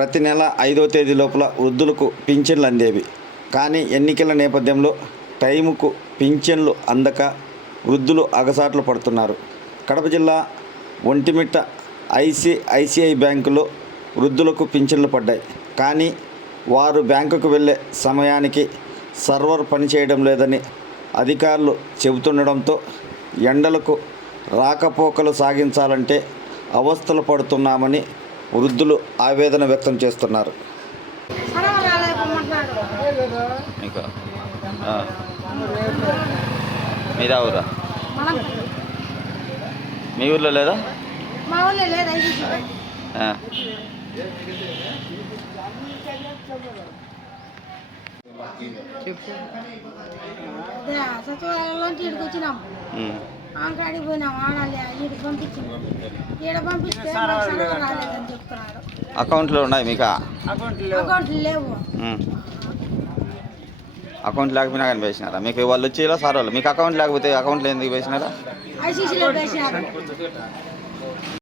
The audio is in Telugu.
ప్రతి నెల 5వ తేదీ లోపల వృద్ధులకు పింఛన్లు అందేవి. కానీ ఎన్నికల నేపథ్యంలో టైముకు పింఛన్లు అందక వృద్ధులు అగసాట్లు పడుతున్నారు. కడప జిల్లా ఒంటిమిట్ట ఐసిఐసిఐ బ్యాంకులో వృద్ధులకు పింఛన్లు పడ్డాయి. కానీ వారు బ్యాంకుకు వెళ్ళే సమయానికి సర్వర్ పనిచేయడం లేదని అధికారులు చెబుతుండడంతో ఎండలకు రాకపోకలు సాగించాలంటే అవస్థలు పడుతున్నామని వృద్ధులు ఆవేదన వ్యక్తం చేస్తున్నారు. మీరా ఊరా? మీ ఊర్లో లేదా? మా ఊర్లో లేదా? సచివాలయంలో ఇంటికి వచ్చినాం, ఆంకాడికి పోయినాం, ఆడాలి ఈడికి పంపించినాం. ఈడ పంపిస్తే రాలేదని చెప్తున్నాడు. అకౌంట్లో ఉన్నాయి మీకు? అకౌంట్లు లేవు. అకౌంట్ లేకపోయినా కానీ వేసినారా మీకు? వాళ్ళు వచ్చేలా సార్ వాళ్ళు మీకు అకౌంట్ లేకపోతే అకౌంట్లో ఎందుకు వేసినారా? ఐసీసీలో వేసినారు.